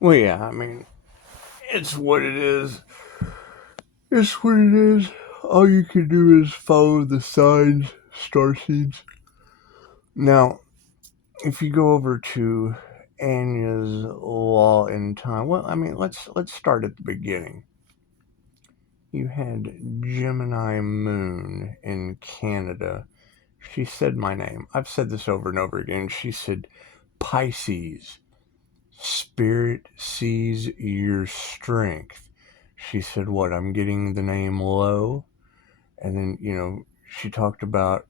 Well, yeah, I mean, it's what it is. It's what it is. All you can do is follow the signs, star seeds. Now, if you go over to Anya's Law in Time, well, I mean, let's start at the beginning. You had Gemini Moon in Canada. She said my name. I've said this over and over again. She said, Pisces, Spirit sees your strength. She said, what? I'm getting the name Lowe. And then, she talked about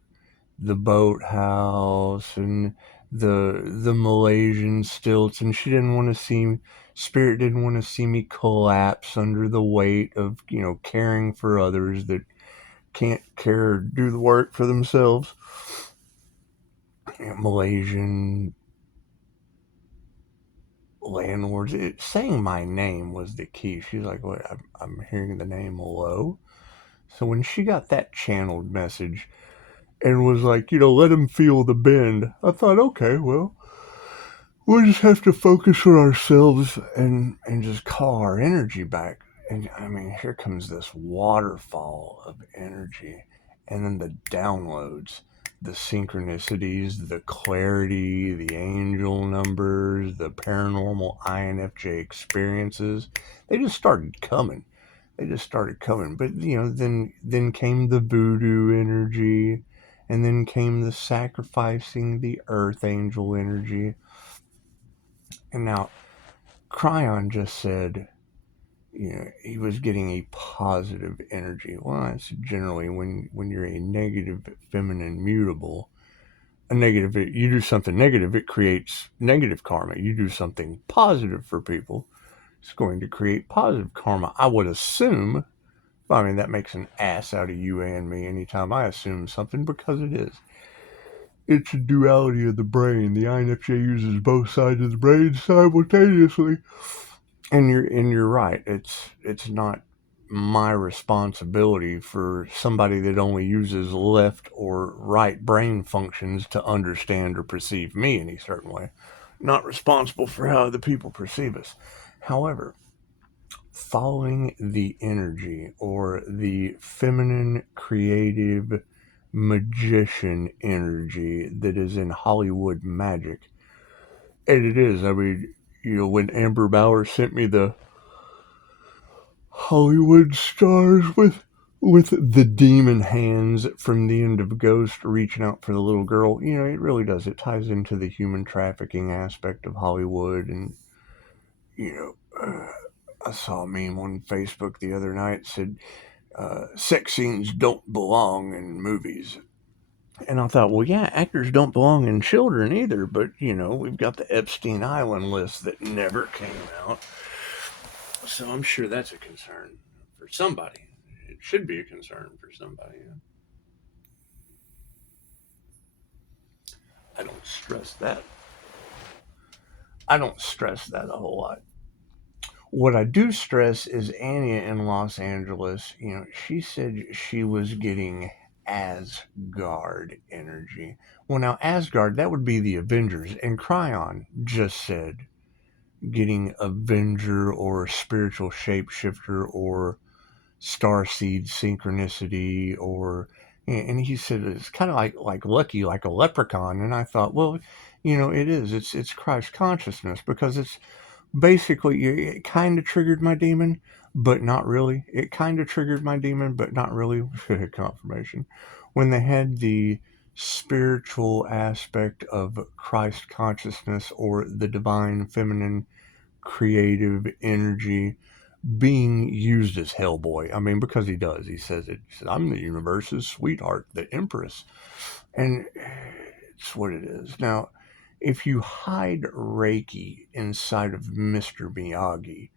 the boathouse and the Malaysian stilts, and she didn't want to see Spirit didn't want to see me collapse under the weight of caring for others that can't care or do the work for themselves. Malaysian landlords, saying my name was the key. She's like, "What? I'm hearing the name Lowe." So when she got that channeled message and was like, let him feel the bend, I thought, okay, well, we'll just have to focus on ourselves and just call our energy back. And I mean, here comes this waterfall of energy, and then the downloads, the synchronicities, the clarity, the angel numbers, the paranormal INFJ experiences. They just started coming. But then came the voodoo energy, and then came the sacrificing the earth angel energy. And now Cryon just said, he was getting a positive energy. Well, that's generally when you're a negative feminine mutable. A negative, you do something negative, it creates negative karma. You do something positive for people, it's going to create positive karma. I would assume. I mean, that makes an ass out of you and me anytime I assume something, because it is. It's a duality of the brain. The INFJ uses both sides of the brain simultaneously. And you're right. It's not my responsibility for somebody that only uses left or right brain functions to understand or perceive me any certain way. Not responsible for how other people perceive us. However, following the energy or the feminine creative magician energy that is in Hollywood magic, and it is. I mean, when Amber Bauer sent me the Hollywood stars with the demon hands from the end of Ghost reaching out for the little girl, it really does. It ties into the human trafficking aspect of Hollywood, and you I saw a meme on Facebook the other night said, sex scenes don't belong in movies. And I thought, well, yeah, actors don't belong in children either, but, we've got the Epstein Island list that never came out. So I'm sure that's a concern for somebody. It should be a concern for somebody. I don't stress that. I don't stress that a whole lot. What I do stress is Anya in Los Angeles. She said she was getting Asgard energy. Well, now Asgard, that would be the Avengers, and Cryon just said getting Avenger or spiritual shapeshifter or starseed synchronicity, or and he said it's kind of like Lucky, like a leprechaun. And I thought, well, it is. It's Christ consciousness, because it's basically, it kind of triggered my demon, but not really. It kind of triggered my demon, but not really. Confirmation. When they had the spiritual aspect of Christ consciousness or the divine feminine creative energy being used as Hellboy. I mean, because he does. He says it. He says, I'm the universe's sweetheart, the Empress. And it's what it is. Now, if you hide Reiki inside of Mr. Miyagi,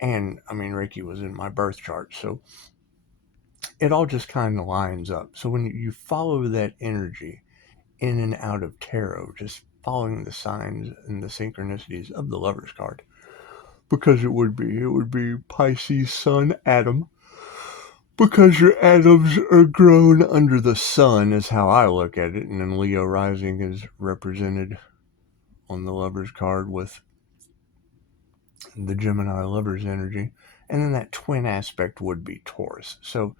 and I mean, Reiki was in my birth chart, so it all just kind of lines up. So when you follow that energy in and out of tarot, just following the signs and the synchronicities of the Lover's card, because it would be Pisces Sun Adam, because your atoms are grown under the sun, is how I look at it. And then Leo rising is represented on the Lover's card with the Gemini lover's energy, and then that twin aspect would be Taurus. So,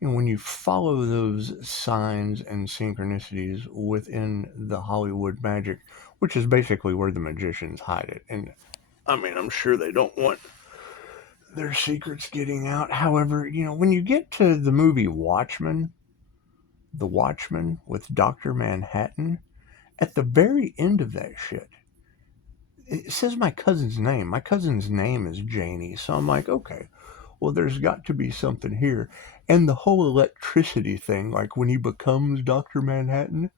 when you follow those signs and synchronicities within the Hollywood magic, which is basically where the magicians hide it, and I mean, I'm sure they don't want their secrets getting out. However, when you get to the movie Watchmen, The Watchmen with Dr. Manhattan, at the very end of that shit, it says my cousin's name. My cousin's name is Janie. So I'm like, okay, well, there's got to be something here. And the whole electricity thing, like when he becomes Dr. Manhattan,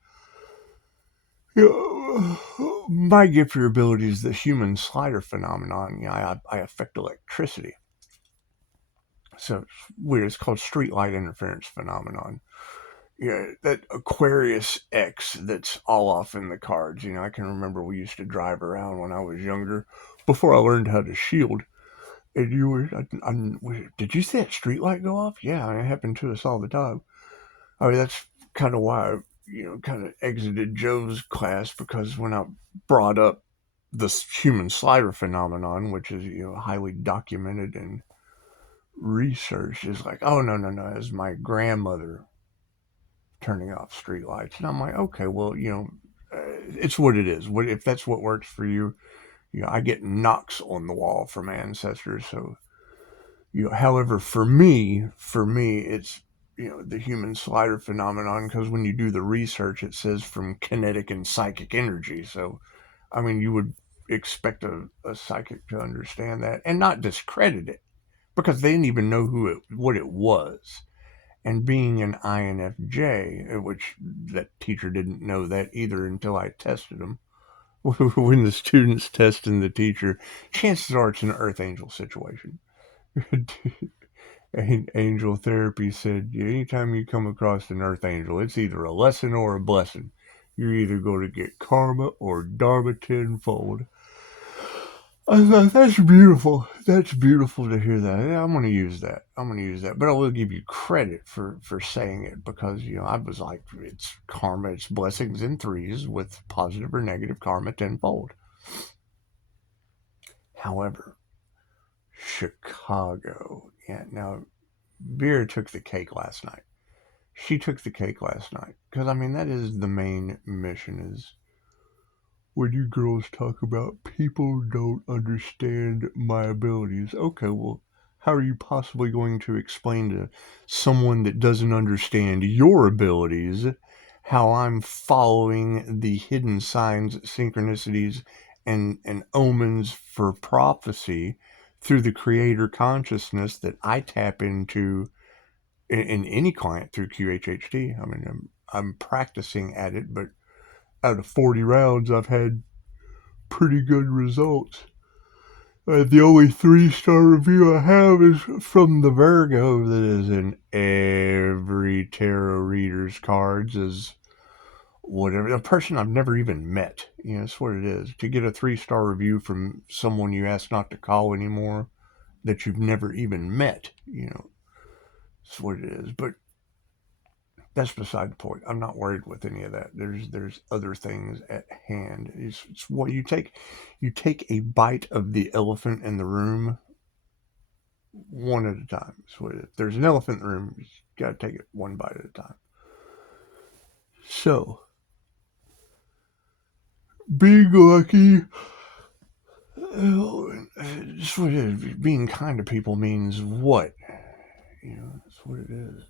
my gift or ability is the human slider phenomenon. I affect electricity. So it's weird. It's called streetlight interference phenomenon. That Aquarius X that's all off in the cards. I can remember we used to drive around when I was younger, before I learned how to shield. And did you see that streetlight go off? Yeah, it happened to us all the time. I mean, that's kind of why I, kind of exited Joe's class, because when I brought up the human slider phenomenon, which is, highly documented and researched, is like, oh, no, no, no, it's my grandmother turning off streetlights. And I'm like, okay, well, it's what it is. If that's what works for you, I get knocks on the wall from ancestors. So, however, for me, it's, the human slider phenomenon, because when you do the research, it says from kinetic and psychic energy. So, I mean, you would expect a psychic to understand that and not discredit it, because they didn't even know what it was. And being an INFJ, which that teacher didn't know that either until I tested him. When the student's testing the teacher, chances are it's an Earth Angel situation. Angel therapy said, anytime you come across an Earth Angel, it's either a lesson or a blessing. You're either going to get karma or dharma tenfold. I thought, that's beautiful. That's beautiful to hear that. Yeah, I'm going to use that. But I will give you credit for saying it, because, I was like, it's karma, it's blessings in threes with positive or negative karma tenfold. However, Chicago. Yeah, now, Vera took the cake last night. She took the cake last night. Because, I mean, that is the main mission, is when you girls talk about people don't understand my abilities. Okay, well, how are you possibly going to explain to someone that doesn't understand your abilities how I'm following the hidden signs, synchronicities, and omens for prophecy through the creator consciousness that I tap into in any client through QHHT? I mean, I'm practicing at it, but out of 40 rounds, I've had pretty good results. The only 3-star review I have is from the Virgo that is in every tarot reader's cards, is whatever, a person I've never even met. That's what it is. To get a 3-star review from someone you ask not to call anymore that you've never even met, that's what it is. But that's beside the point. I'm not worried with any of that. There's other things at hand. It's what you take a bite of the elephant in the room one at a time. So if there's an elephant in the room, you got to take it one bite at a time. So, being lucky, just what it is. Being kind to people means what? That's what it is.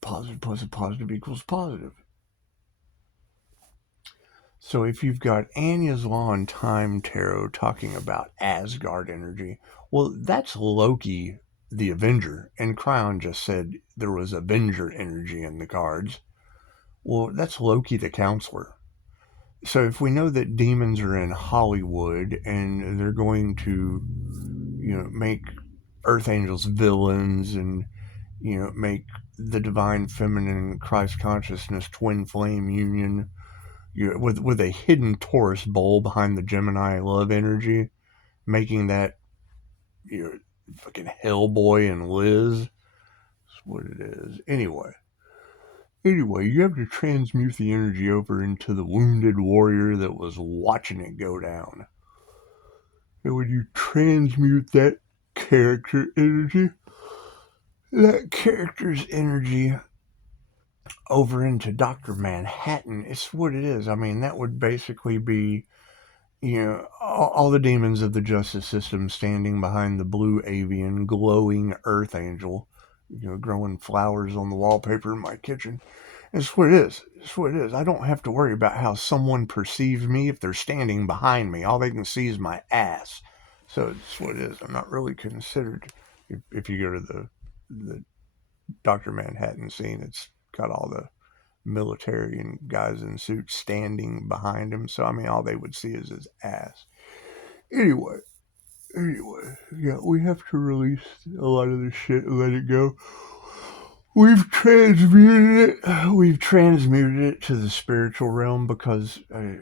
Positive plus a positive equals positive. So if you've got Anya's Law and Time Tarot talking about Asgard energy, well, that's Loki, the Avenger, and Cryon just said there was Avenger energy in the cards. Well, that's Loki, the Counselor. So if we know that demons are in Hollywood and they're going to, make Earth Angels villains and, make the Divine Feminine Christ Consciousness Twin Flame Union, with a hidden Taurus bowl behind the Gemini love energy, making that, fucking Hellboy and Liz. That's what it is. Anyway, you have to transmute the energy over into the wounded warrior that was watching it go down. And when you transmute that character energy, that character's energy over into Dr. Manhattan, it's what it is. I mean, that would basically be, all the demons of the justice system standing behind the blue avian, glowing earth angel, growing flowers on the wallpaper in my kitchen. It's what it is. It's what it is. I don't have to worry about how someone perceives me if they're standing behind me. All they can see is my ass. So it's what it is. I'm not really considered. If you go to the Dr. Manhattan scene, it's got all the military and guys in suits standing behind him. So, I mean, all they would see is his ass. Anyway, yeah, we have to release a lot of this shit and let it go. We've transmuted it. We've transmuted it to the spiritual realm because what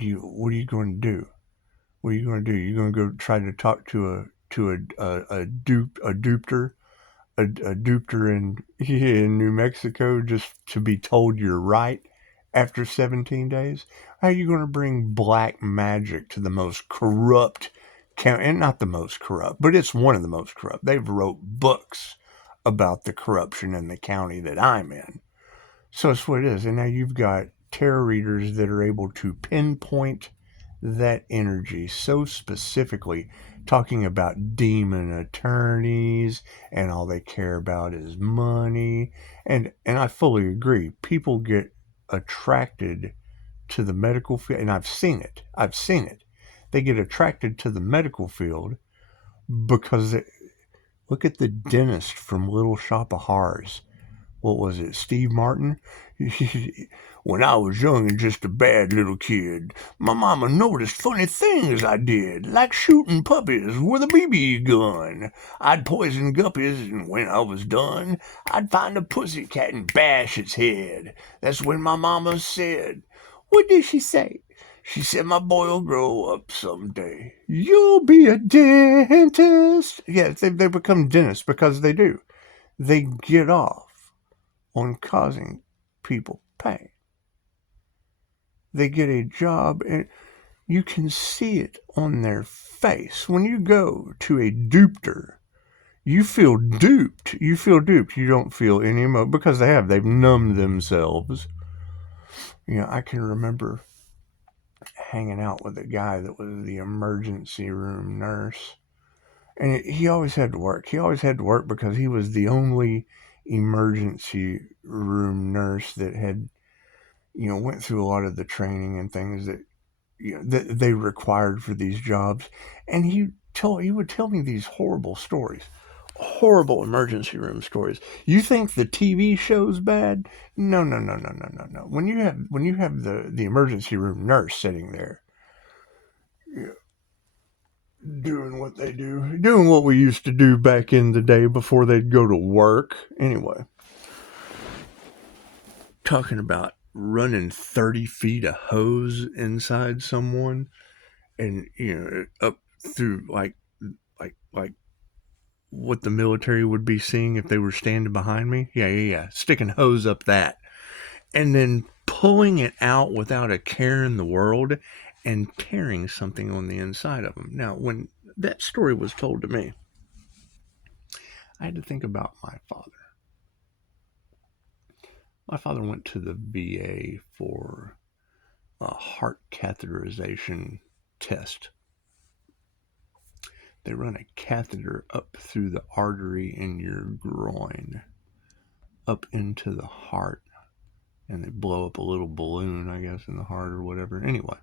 are you going to do? What are you going to do? You're going to go try to talk to a duper a duper in New Mexico just to be told you're right after 17 days? How are you going to bring black magic to the most corrupt county? And not the most corrupt, but it's one of the most corrupt. They've wrote books about the corruption in the county that I'm in. So that's what it is. And now you've got tarot readers that are able to pinpoint that energy so specifically, talking about demon attorneys and all they care about is money. And I fully agree. People get attracted to the medical field, and I've seen it. They get attracted to the medical field because look at the dentist from Little Shop of Horrors. What was it, Steve Martin? When I was young and just a bad little kid, my mama noticed funny things I did, like shooting puppies with a BB gun. I'd poison guppies, and when I was done, I'd find a pussycat and bash its head. That's when my mama said, "What did she say?" She said, "My boy'll grow up someday. You'll be a dentist." Yeah, they become dentists because they do. They get off on causing people pain. They get a job, and you can see it on their face. When you go to a duper, you feel duped. You feel duped. You don't feel any emotion because they've numbed themselves. I can remember hanging out with a guy that was the emergency room nurse. And he always had to work. He always had to work because he was the only emergency room nurse that had, went through a lot of the training and things that, that they required for these jobs. And he would tell me these horrible stories, horrible emergency room stories. You think the TV show's bad? No, no, no, no, no, no, no. When you have the emergency room nurse sitting there, doing what they do, doing what we used to do back in the day before they'd go to work. Anyway, talking about running 30 feet of hose inside someone and, up through like what the military would be seeing if they were standing behind me. Yeah. Sticking hose up that. And then pulling it out without a care in the world and tearing something on the inside of them. Now, when that story was told to me, I had to think about my father. My father went to the VA for a heart catheterization test. They run a catheter up through the artery in your groin, up into the heart, and they blow up a little balloon, I guess, in the heart or whatever. Anyway,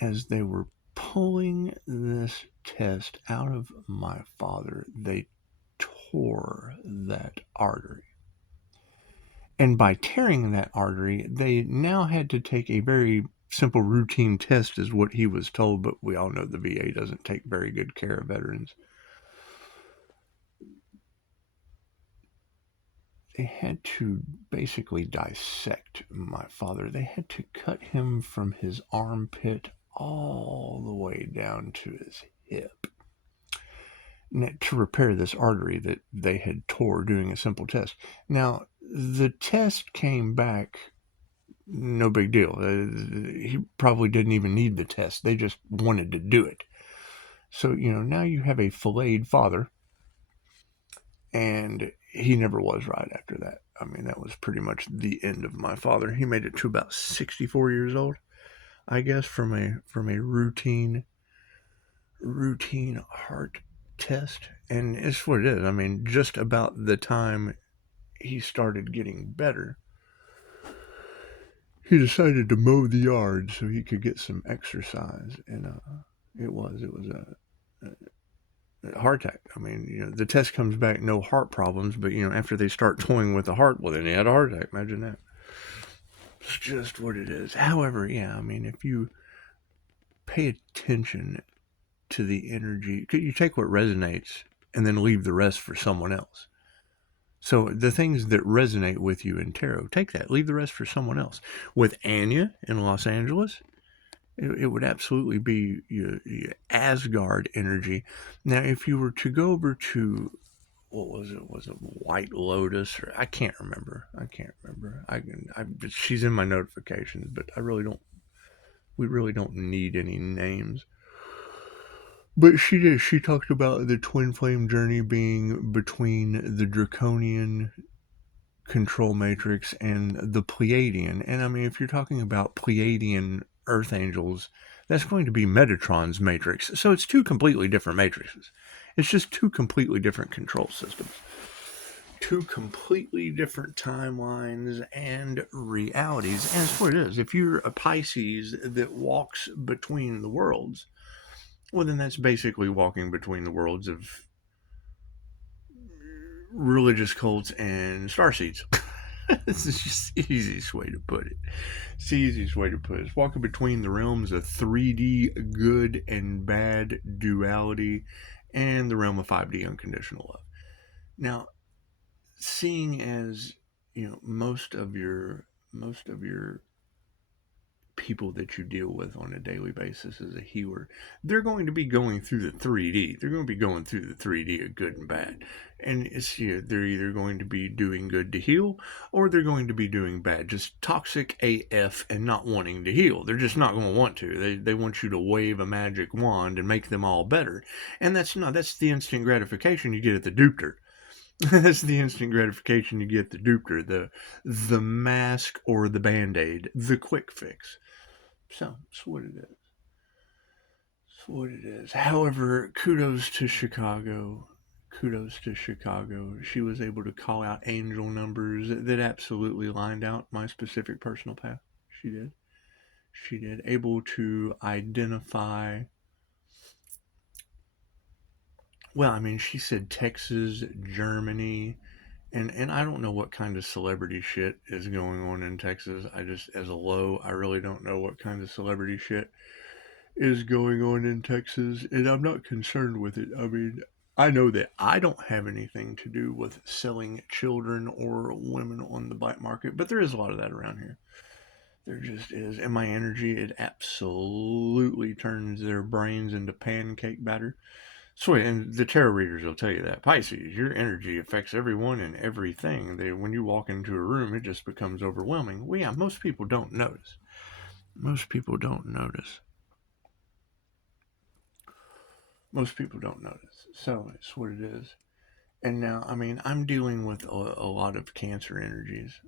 as they were pulling this test out of my father, they tore that artery. And by tearing that artery, they now had to take a very simple routine test, is what he was told, but we all know the VA doesn't take very good care of veterans. They had to basically dissect my father. They had to cut him from his armpit all the way down to his hip to repair this artery that they had tore doing a simple test. Now, the test came back No big deal. He probably didn't even need the test. They just wanted to do it. So, now you have a filleted father, and he never was right after that. I mean, that was pretty much the end of my father. He made it to about 64 years old, I guess, from a routine heart test. And it's what it is. I mean, just about the time he started getting better, he decided to mow the yard so he could get some exercise. And it was a heart attack. I mean, the test comes back no heart problems, but after they start toying with the heart, well, then he had a heart attack. Imagine that. It's just what it is. However, yeah, I mean, if you pay attention to the energy, you take what resonates and then leave the rest for someone else. So the things that resonate with you in tarot, take that, leave the rest for someone else. With Anya in Los Angeles, it would absolutely be your Asgard energy. Now, if you were to go over to, what was it? Was it White Lotus? Or I can't remember. She's in my notifications, but we really don't need any names. But she did. She talked about the twin flame journey being between the draconian control matrix and the Pleiadian. And I mean, if you're talking about Pleiadian earth angels, that's going to be Metatron's matrix. So it's two completely different matrices. It's just two completely different control systems. Two completely different timelines and realities. And that's what it is. If you're a Pisces that walks between the worlds, well, then that's basically walking between the worlds of religious cults and starseeds. This is just the easiest way to put it. It's the easiest way to put it. It's walking between the realms of 3D good and bad duality and the realm of 5D unconditional love. Now, seeing as most of your people that you deal with on a daily basis as a healer, they're going to be going through the 3D. They're going to be going through the 3D of good and bad. And they're either going to be doing good to heal, or they're going to be doing bad, just toxic AF and not wanting to heal. They're just not going to want to. They want you to wave a magic wand and make them all better. And that's the instant gratification you get at the Dupter. That's the instant gratification you get at the Dupter, the mask or the Band-Aid, the quick fix. So, that's what it is. That's what it is. However, kudos to Chicago. She was able to call out angel numbers that absolutely lined out my specific personal path. She did. Able to identify. Well, I mean, she said Texas, Germany, and I don't know what kind of celebrity shit is going on in Texas. As a Lowe, I really don't know what kind of celebrity shit is going on in Texas, and I'm not concerned with it. I mean, I know that I don't have anything to do with selling children or women on the black market, but there is a lot of that around here. There just is. And my energy, it absolutely turns their brains into pancake batter. So, and the tarot readers will tell you that. Pisces, your energy affects everyone and everything. When you walk into a room, it just becomes overwhelming. Well, yeah, most people don't notice. Most people don't notice. So, it's what it is. And now, I mean, I'm dealing with a lot of Cancer energies.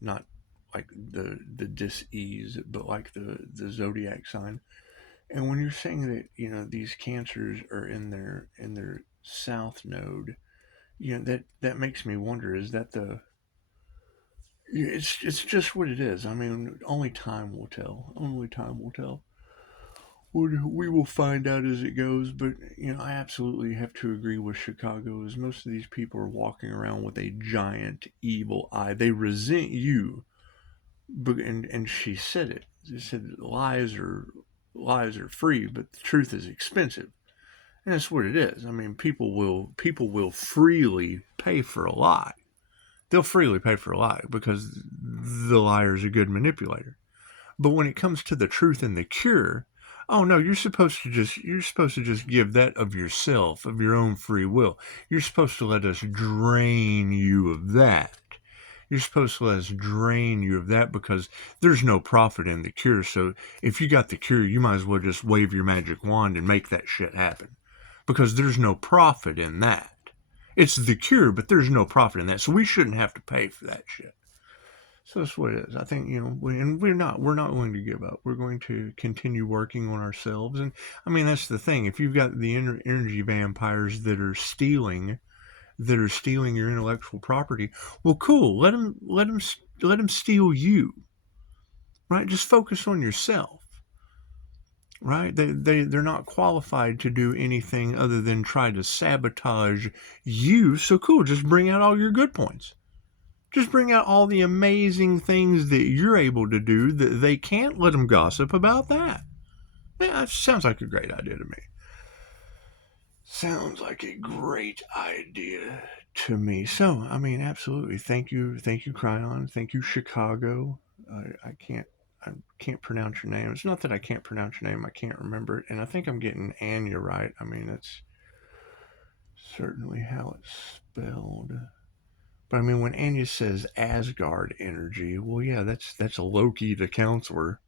Not like the dis-ease, but like the zodiac sign. And when you're saying that, these Cancers are in their south node, that makes me wonder, is that it's just what it is. I mean, only time will tell. We will find out as it goes, but I absolutely have to agree with Chicago, as most of these people are walking around with a giant evil eye. They resent you, but and she said it. She said lies are free, but the truth is expensive. And that's what it is. I mean, people will freely pay for a lie. They'll freely pay for a lie because the liar's a good manipulator. But when it comes to the truth and the cure, oh no, you're supposed to just give that of yourself, of your own free will. You're supposed to let us drain you of that. You're supposed to let us drain you of that because there's no profit in the cure. So if you got the cure, you might as well just wave your magic wand and make that shit happen because there's no profit in that. It's the cure, but there's no profit in that. So we shouldn't have to pay for that shit. So that's what it is. I think, and we're not going to give up. We're going to continue working on ourselves. And I mean, that's the thing. If you've got the energy vampires that are stealing your intellectual property, well, cool. Let them steal you. Right? Just focus on yourself. Right? They're not qualified to do anything other than try to sabotage you. So cool. Just bring out all your good points. Just bring out all the amazing things that you're able to do that they can't. Let them gossip about that. Yeah, that sounds like a great idea to me. Sounds like a great idea to me. So, I mean, absolutely. Thank you, Cryon. Thank you, Chicago. I can't pronounce your name. It's not that I can't pronounce your name. I can't remember it, and I think I'm getting Anya right. I mean, it's certainly how it's spelled. But I mean, when Anya says Asgard energy, well, yeah, that's a Loki the counselor.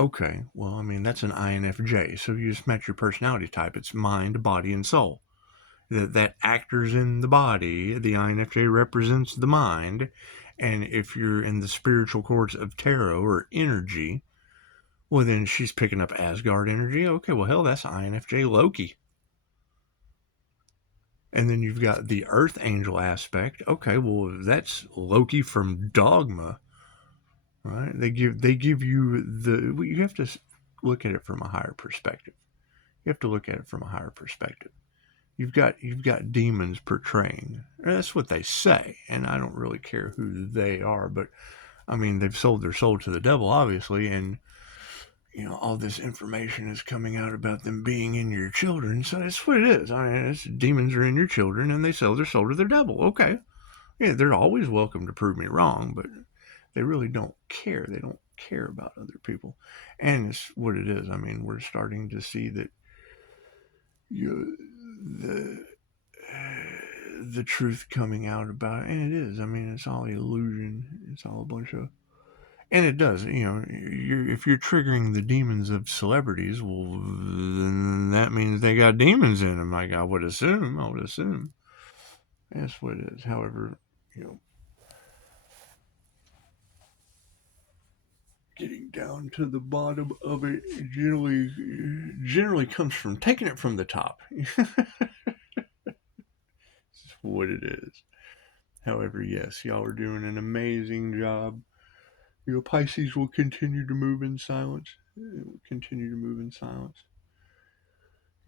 Okay, well, I mean, that's an INFJ, so you just match your personality type. It's mind, body, and soul. That actors in the body, the INFJ represents the mind, and if you're in the spiritual courts of tarot or energy, well, then she's picking up Asgard energy. Okay, well, hell, that's INFJ Loki. And then you've got the Earth Angel aspect. Okay, well, that's Loki from Dogma, right? They give you you have to look at it from a higher perspective. You have to look at it from a higher perspective. You've got demons portraying. That's what they say, and I don't really care who they are, but I mean they've sold their soul to the devil, obviously, and all this information is coming out about them being in your children. So that's what it is. I mean, demons are in your children, and they sell their soul to the devil. Okay, yeah, they're always welcome to prove me wrong, but they really don't care. They don't care about other people, and it's what it is. I mean, we're starting to see that the truth coming out about it, and it is. I mean, it's all illusion. It's all a bunch of, and it does. If you're triggering the demons of celebrities, well, then that means they got demons in them. I would assume. That's what it is. However, getting down to the bottom of it generally comes from taking it from the top. That's what it is. However, yes, y'all are doing an amazing job. Pisces will continue to move in silence. It will continue to move in silence.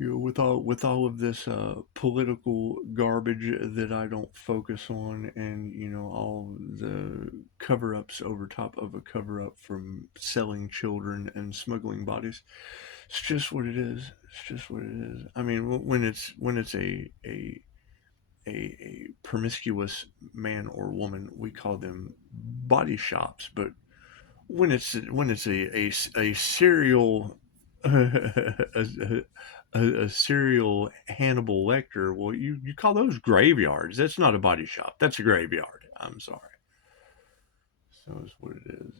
With all of this political garbage that I don't focus on, and all the cover-ups over top of a cover-up from selling children and smuggling bodies. It's just what it is. It's just what it is. I mean, when it's a promiscuous man or woman, we call them body shops. But when it's a serial a serial Hannibal Lecter, well, you call those graveyards. That's not a body shop. That's a graveyard. I'm sorry. So that's what it is.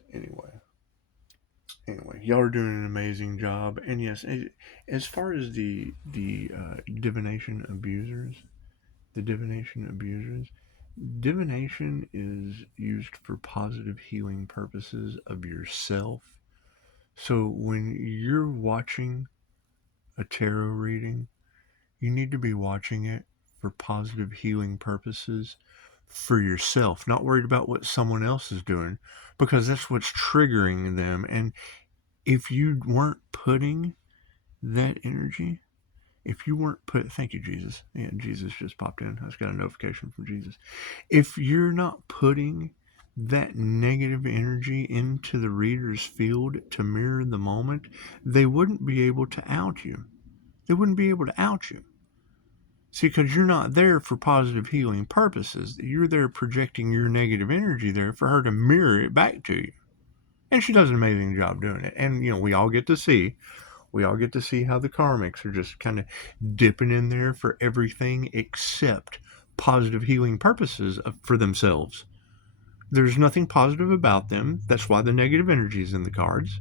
Anyway, y'all are doing an amazing job. And yes, as far as the divination abusers, divination is used for positive healing purposes of yourself. So when you're watching a tarot reading, you need to be watching it for positive healing purposes for yourself, not worried about what someone else is doing, because that's what's triggering them. And if you weren't putting that energy, thank you, Jesus. Yeah, Jesus just popped in. I just got a notification from Jesus. If you're not putting that negative energy into the reader's field to mirror the moment, they wouldn't be able to out you. See, because you're not there for positive healing purposes. You're there projecting your negative energy there for her to mirror it back to you. And she does an amazing job doing it. And, we all get to see how the karmics are just kind of dipping in there for everything except positive healing purposes for themselves. There's nothing positive about them. That's why the negative energy is in the cards.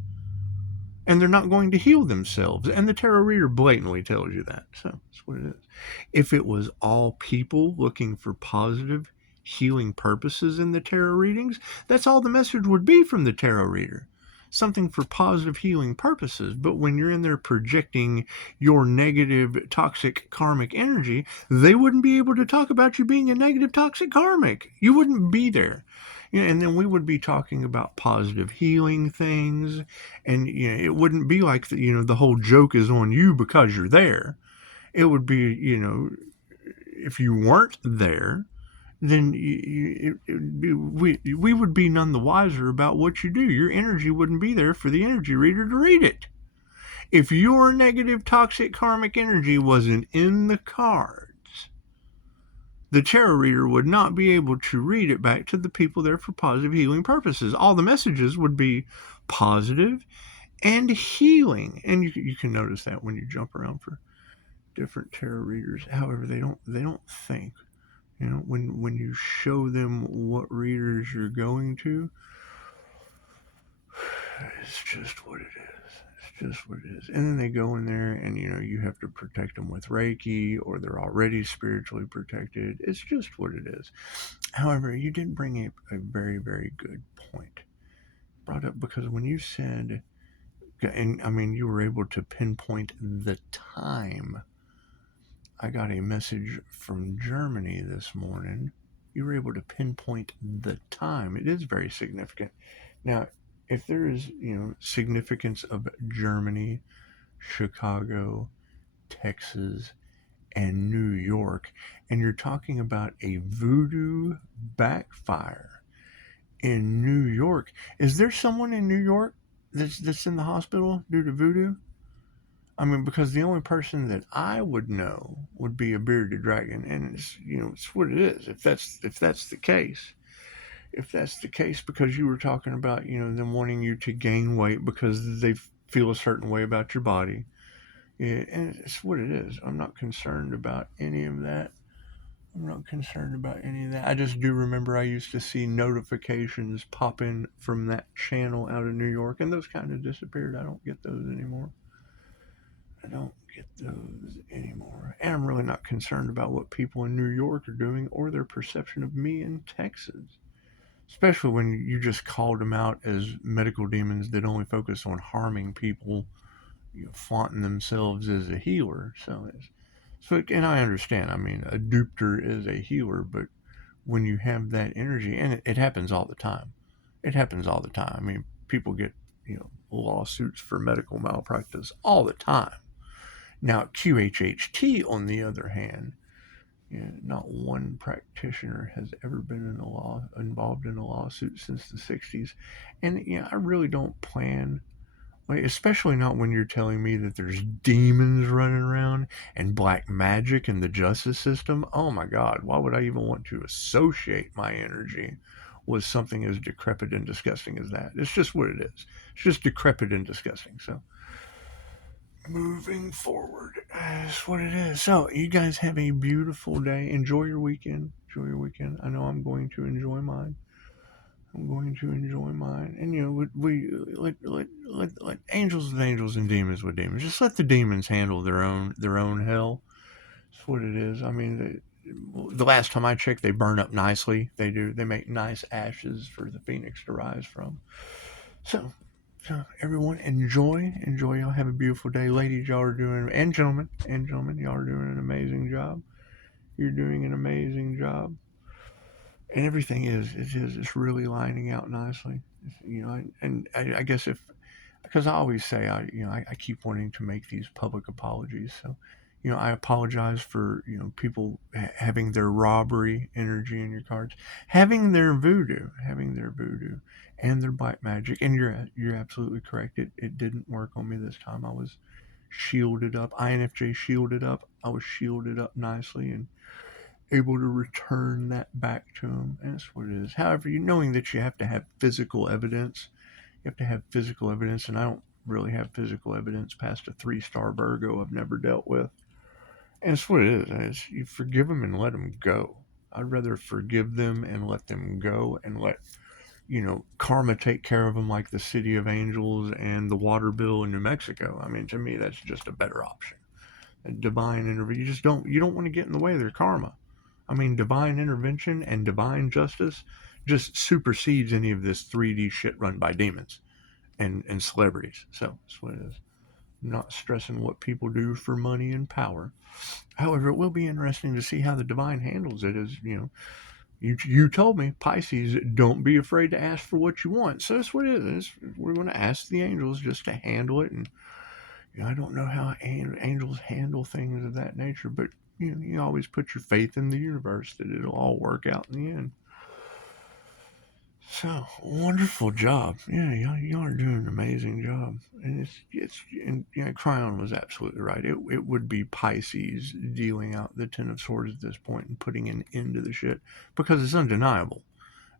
And they're not going to heal themselves. And the tarot reader blatantly tells you that. So that's what it is. If it was all people looking for positive healing purposes in the tarot readings, that's all the message would be from the tarot reader. Something for positive healing purposes. But when you're in there projecting your negative, toxic, karmic energy, they wouldn't be able to talk about you being a negative, toxic, karmic. You wouldn't be there. And then we would be talking about positive healing things, and it wouldn't be like the whole joke is on you because you're there. It would be if you weren't there, then we would be none the wiser about what you do. Your energy wouldn't be there for the energy reader to read it. If your negative, toxic, karmic energy wasn't in the cards, the tarot reader would not be able to read it back to the people there for positive healing purposes. All the messages would be positive and healing. And you can notice that when you jump around for different tarot readers. However, they don't think. When you show them what readers you're going to, it's just what it is. It's just what it is. And then they go in there and, you have to protect them with Reiki, or they're already spiritually protected. It's just what it is. However, you did bring a very, very good point. Brought up because when you said, and I mean, you were able to pinpoint the time. I got a message from Germany this morning. You were able to pinpoint the time. It is very significant. Now, if there is, significance of Germany, Chicago, Texas, and New York, and you're talking about a voodoo backfire in New York, is there someone in New York that's in the hospital due to voodoo? I mean, because the only person that I would know would be a bearded dragon, and it's what it is. If that's the case, because you were talking about them wanting you to gain weight because they feel a certain way about your body, yeah, and it's what it is. I'm not concerned about any of that. I just do remember I used to see notifications pop in from that channel out of New York, and those kind of disappeared. I don't get those anymore. And I'm really not concerned about what people in New York are doing or their perception of me in Texas. Especially when you just called them out as medical demons that only focus on harming people, flaunting themselves as a healer. And I understand. I mean, a dupter is a healer, but when you have that energy, and it happens all the time. I mean, people get lawsuits for medical malpractice all the time. Now, QHHT, on the other hand, not one practitioner has ever been involved in a lawsuit since the 60s. And I really don't plan, especially not when you're telling me that there's demons running around and black magic in the justice system. Oh my God, why would I even want to associate my energy with something as decrepit and disgusting as that? It's just what it is. It's just decrepit and disgusting. So, moving forward, that's what it is. So, you guys have a beautiful day. Enjoy your weekend. I know I'm going to enjoy mine. And we let angels with angels and demons with demons. Just let the demons handle their own hell. That's what it is. I mean, the last time I checked, they burn up nicely. They do. They make nice ashes for the phoenix to rise from. So everyone, enjoy. Y'all have a beautiful day, ladies. Y'all are doing, and gentlemen, y'all are doing an amazing job. You're doing an amazing job. And everything it's really lining out nicely. I guess because I always say I keep wanting to make these public apologies. So I apologize for people having their robbery energy in your cards, having their voodoo, and their black magic. And you're absolutely correct. It didn't work on me this time. I was shielded up, INFJ shielded up. I was shielded up nicely and able to return that back to them. And that's what it is. However, knowing that you have to have physical evidence, and I don't really have physical evidence past a 3-star Virgo I've never dealt with. And it's what it is. You forgive them and let them go. I'd rather forgive them and let them go and let, karma take care of them, like the City of Angels and the water bill in New Mexico. I mean, to me, that's just a better option. A divine intervention. You don't want to get in the way of their karma. I mean, divine intervention and divine justice just supersedes any of this 3D shit run by demons and celebrities. So that's what it is. I'm not stressing what people do for money and power. However, it will be interesting to see how the divine handles it. As you told me, Pisces, don't be afraid to ask for what you want. So that's what it is. We're going to ask the angels just to handle it. And I don't know how angels handle things of that nature, but you always put your faith in the universe that it'll all work out in the end. So, wonderful job. Yeah, y'all are doing an amazing job. And Cryon was absolutely right. It would be Pisces dealing out the Ten of Swords at this point and putting an end to the shit, because it's undeniable.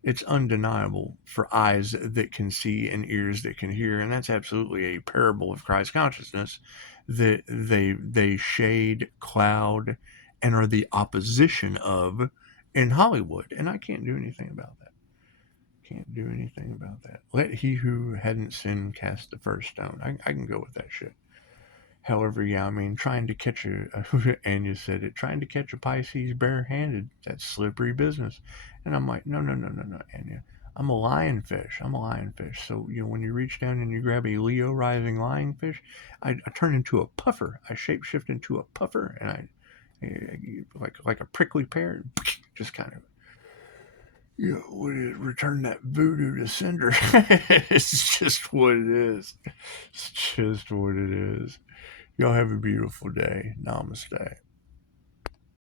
It's undeniable for eyes that can see and ears that can hear, and that's absolutely a parable of Christ consciousness, that they shade, cloud, and are the opposition of in Hollywood, and I can't do anything about that. Can't do anything about that. Let he who hadn't sinned cast the first stone. I can go with that shit. However, yeah, I mean, trying to catch Anya said it, trying to catch a Pisces barehanded, that's slippery business. And I'm like, no, Anya. I'm a lionfish. So, when you reach down and you grab a Leo rising lionfish, I turn into a puffer. I shapeshift into a puffer, and like a prickly pear, just kind of, return that voodoo to sender. It's just what it is. It's just what it is. Y'all have a beautiful day. Namaste.